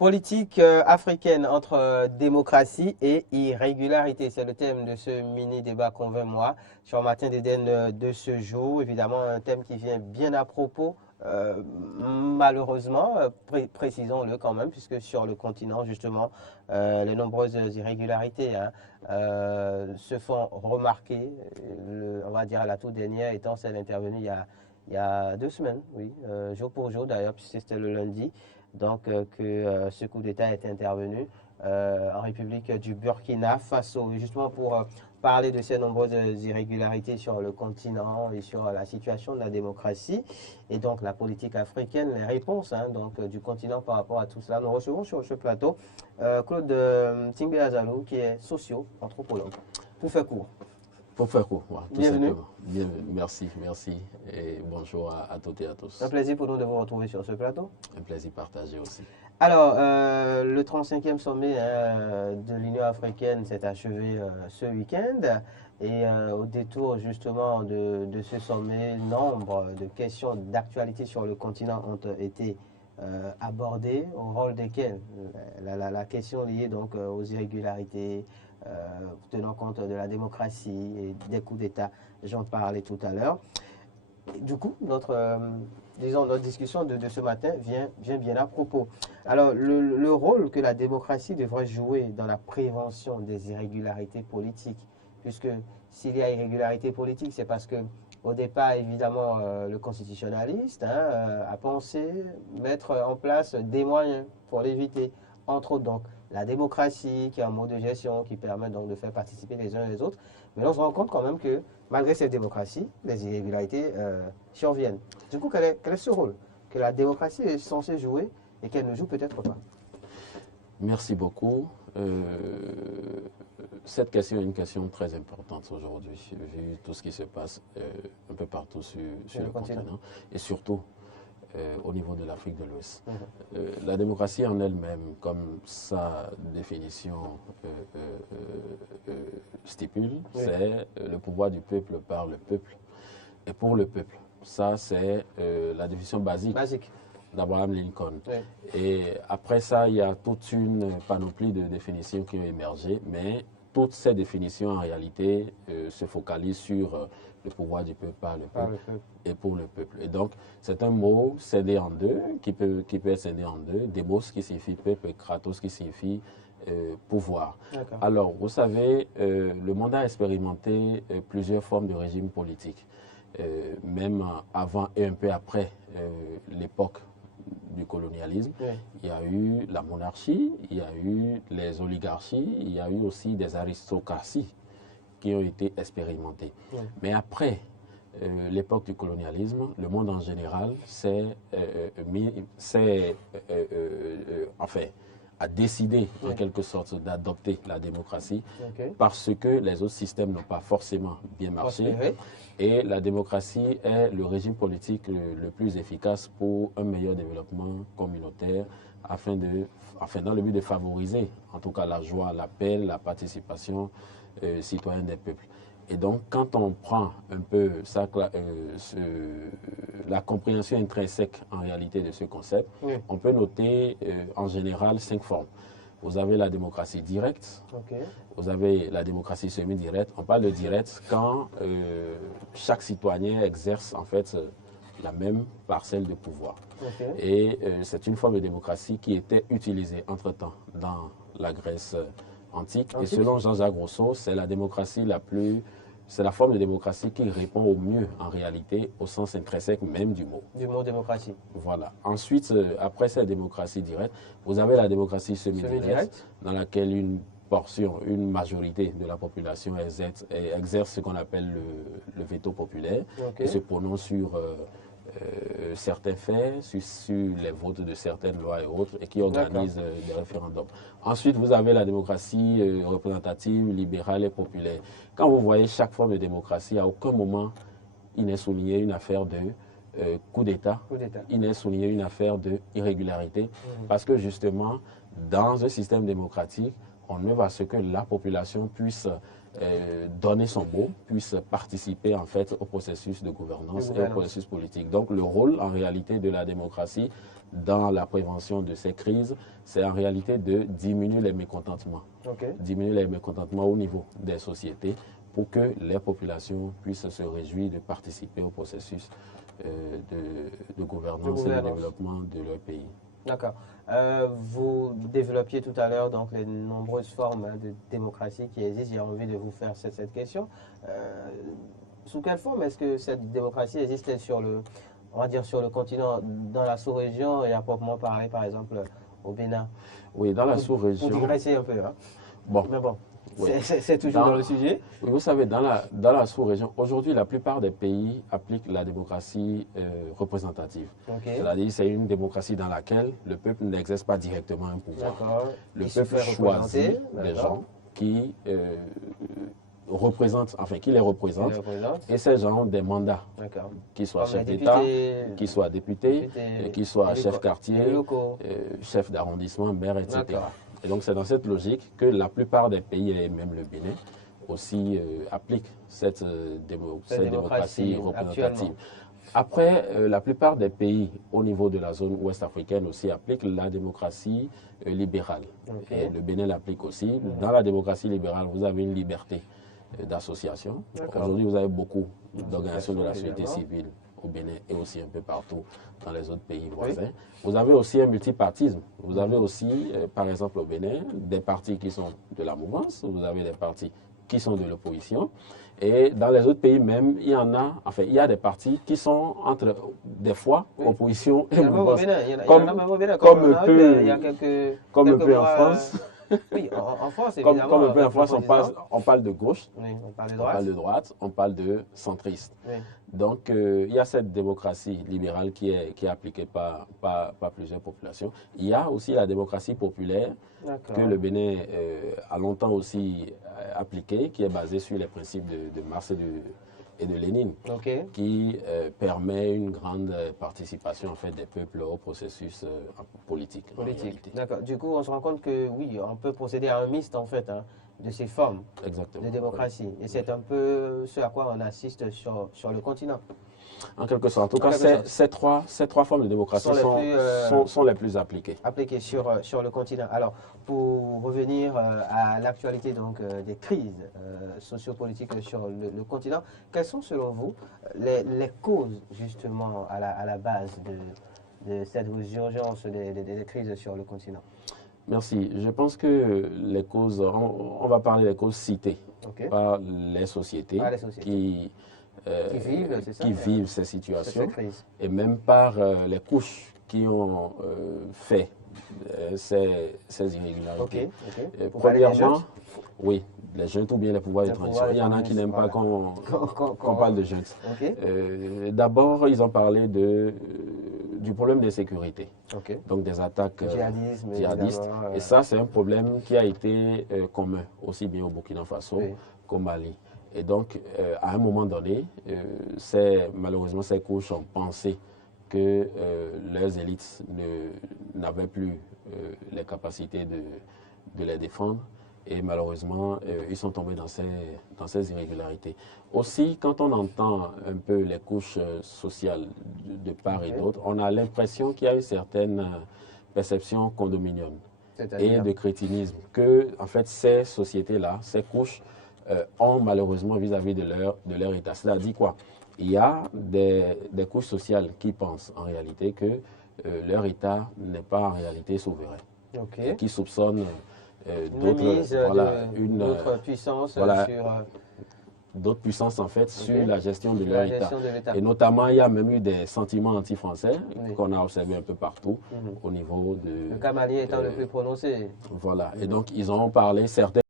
Politique africaine entre démocratie et irrégularité, c'est le thème de ce mini-débat convainc-moi sur Matin d'Éden de ce jour. Évidemment, un thème qui vient bien à propos, malheureusement, précisons-le quand même, puisque sur le continent, justement, les nombreuses irrégularités se font remarquer. On va dire la toute dernière étant celle intervenue il y a 2 semaines, oui, jour pour jour d'ailleurs, puisque c'était le lundi. Donc, que ce coup d'État est intervenu en République du Burkina Faso, justement pour parler de ces nombreuses irrégularités sur le continent et sur la situation de la démocratie et donc la politique africaine, les réponses du continent par rapport à tout cela. Nous recevons sur ce plateau Claude Tingbe Azalou, qui est socio-anthropologue. Pour faire court. Pour faire court, tout Bienvenue. simplement. Bienvenue. Merci et bonjour à toutes et à tous. Un plaisir pour nous de vous retrouver sur ce plateau. Un plaisir partagé aussi. Alors, le 35e sommet de l'Union africaine s'est achevé ce week-end et au détour justement de ce sommet, nombre de questions d'actualité sur le continent ont été abordées, au rôle desquelles la question liée donc aux irrégularités, tenant compte de la démocratie et des coups d'État, j'en parlais tout à l'heure. Du coup, notre discussion de ce matin vient bien à propos. Alors, le rôle que la démocratie devrait jouer dans la prévention des irrégularités politiques, puisque s'il y a irrégularité politique, c'est parce que au départ, évidemment, le constitutionnaliste a pensé mettre en place des moyens pour l'éviter. Entre autres, donc, la démocratie, qui est un mode de gestion qui permet donc de faire participer les uns et les autres. Mais on se rend compte quand même que malgré cette démocratie, les irrégularités surviennent. Du coup, quel est ce rôle que la démocratie est censée jouer et qu'elle ne joue peut-être pas? Merci beaucoup. Cette question est une question très importante aujourd'hui, vu tout ce qui se passe un peu partout sur le continent et surtout au niveau de l'Afrique de l'Ouest. La démocratie en elle-même, comme sa définition stipule, c'est le pouvoir du peuple par le peuple et pour le peuple. Ça, c'est la définition basique d'Abraham Lincoln. Et après ça, il y a toute une panoplie de définitions qui ont émergé, mais toutes ces définitions, en réalité, se focalisent sur le pouvoir du peuple par le peuple et pour le peuple. Et donc, c'est un mot scindé en deux, qui peut être scindé en deux, demos qui signifie peuple et kratos qui signifie pouvoir. Alors, vous savez, le monde a expérimenté plusieurs formes de régime politique, même avant et un peu après l'époque du colonialisme. Il y a eu la monarchie, il y a eu les oligarchies, il y a eu aussi des aristocraties qui ont été expérimentées. Mais après l'époque du colonialisme, le monde en général a décidé en quelque sorte d'adopter la démocratie parce que les autres systèmes n'ont pas forcément bien marché. Et la démocratie est le régime politique le plus efficace pour un meilleur développement communautaire dans le but de favoriser en tout cas la joie, la paix, la participation citoyenne des peuples. Et donc, quand on prend un peu la compréhension intrinsèque en réalité de ce concept, on peut noter en général 5 formes. Vous avez la démocratie directe, vous avez la démocratie semi-directe. On parle de direct quand chaque citoyen exerce en fait la même parcelle de pouvoir. Et c'est une forme de démocratie qui était utilisée entre-temps dans la Grèce antique. Et selon Jean-Jacques Rousseau, c'est la démocratie c'est la forme de démocratie qui répond au mieux, en réalité, au sens intrinsèque même du mot. Du mot démocratie. Voilà. Ensuite, après cette démocratie directe, vous avez la démocratie semi-directe, dans laquelle une majorité de la population exerce ce qu'on appelle le veto populaire, qui se prononce sur certains faits, sur les votes de certaines lois et autres, et qui organise des référendums. Ensuite, vous avez la démocratie représentative, libérale et populaire. Quand vous voyez chaque forme de démocratie, à aucun moment il n'est souligné une affaire de coup d'État, il n'est souligné une affaire d'irrégularité, parce que justement, dans un système démocratique, on œuvre à ce que la population puisse donner son mot, puisse participer en fait au processus de gouvernance et au processus politique. Donc le rôle en réalité de la démocratie dans la prévention de ces crises, c'est en réalité de diminuer les mécontentements. Diminuer les mécontentements au niveau des sociétés pour que les populations puissent se réjouir de participer au processus de gouvernance et de développement de leur pays. D'accord. Vous développiez tout à l'heure donc les nombreuses formes de démocratie qui existent. J'ai envie de vous faire cette question. Sous quelle forme est-ce que cette démocratie existe sur le, on va dire sur le continent, dans la sous-région et à proprement parler, par exemple, au Bénin? Oui, dans la sous-région. Pour digresser un peu. Hein. Bon. Mais bon. Oui. C'est toujours dans le sujet. Oui, vous savez, dans la sous-région, aujourd'hui, la plupart des pays appliquent la démocratie représentative. C'est-à-dire c'est une démocratie dans laquelle le peuple n'exerce pas directement un pouvoir. Le peuple choisit des gens qui représentent, enfin, qui les représentent, et ces gens ont des mandats, qu'ils soient chefs d'État, qu'ils soient députés, qu'ils soient chefs quartier, chefs d'arrondissement, maires, etc. Et donc c'est dans cette logique que la plupart des pays, et même le Bénin, aussi appliquent cette démocratie représentative. Après, la plupart des pays au niveau de la zone ouest africaine aussi appliquent la démocratie libérale. Et le Bénin l'applique aussi. Dans la démocratie libérale, vous avez une liberté d'association. Aujourd'hui, vous avez beaucoup d'organisations de la société civile au Bénin et aussi un peu partout dans les autres pays voisins. Vous avez aussi un multipartisme. Vous avez aussi, par exemple au Bénin, des partis qui sont de la mouvance, vous avez des partis qui sont de l'opposition. Et dans les autres pays même, il y en a, enfin, il y a des partis qui sont entre, des fois, opposition et mouvance. Comme un peu en France. Oui, en France, évidemment. Comme un peu en France, on parle de gauche, on parle de droite, on parle de centriste. Donc, il y a cette démocratie libérale qui est appliquée par plusieurs populations. Il y a aussi la démocratie populaire que le Bénin a longtemps aussi appliquée, qui est basée sur les principes de Marx et de Lénine, qui permet une grande participation en fait, des peuples au processus politique. D'accord. Du coup, on se rend compte que oui, on peut procéder à un mixte en fait de ces formes de démocratie. Et c'est un peu ce à quoi on assiste sur le continent. En quelque sorte. En tout cas, ces trois formes de démocratie sont les plus appliquées. Appliquées sur le continent. Alors, pour revenir à l'actualité donc des crises sociopolitiques sur le continent, quelles sont selon vous les causes justement à la base de cette urgence des crises sur le continent? Merci. Je pense que les causes, on va parler des causes citées par les sociétés, qui vivent ces situations, et même par les couches qui ont fait ces irrégularités. Premièrement, oui, les juntes ou bien les pouvoirs étrangers. Il y en a qui n'aiment pas qu'on parle de juntes. D'abord, ils ont parlé du problème de sécurité, donc des attaques djihadistes. Et ça, c'est un problème qui a été commun, aussi bien au Burkina Faso qu'au Mali. Et donc, à un moment donné, malheureusement, ces couches ont pensé que leurs élites n'avaient plus les capacités de les défendre. Et malheureusement, ils sont tombés dans ces irrégularités. Aussi, quand on entend un peu les couches sociales de part et d'autre, on a l'impression qu'il y a une certaine perception condominium et de crétinisme, que en fait, ces sociétés-là, ces couches, ont malheureusement vis-à-vis de leur État. C'est-à-dire quoi? Il y a des couches sociales qui pensent en réalité que leur État n'est pas en réalité souverain, qui soupçonnent d'autres puissances d'autres puissances en fait sur la gestion de leur État. Et notamment, il y a même eu des sentiments anti-français qu'on a observés un peu partout au niveau de... Le cas malien étant le plus prononcé. Voilà. Et donc, ils ont parlé, certains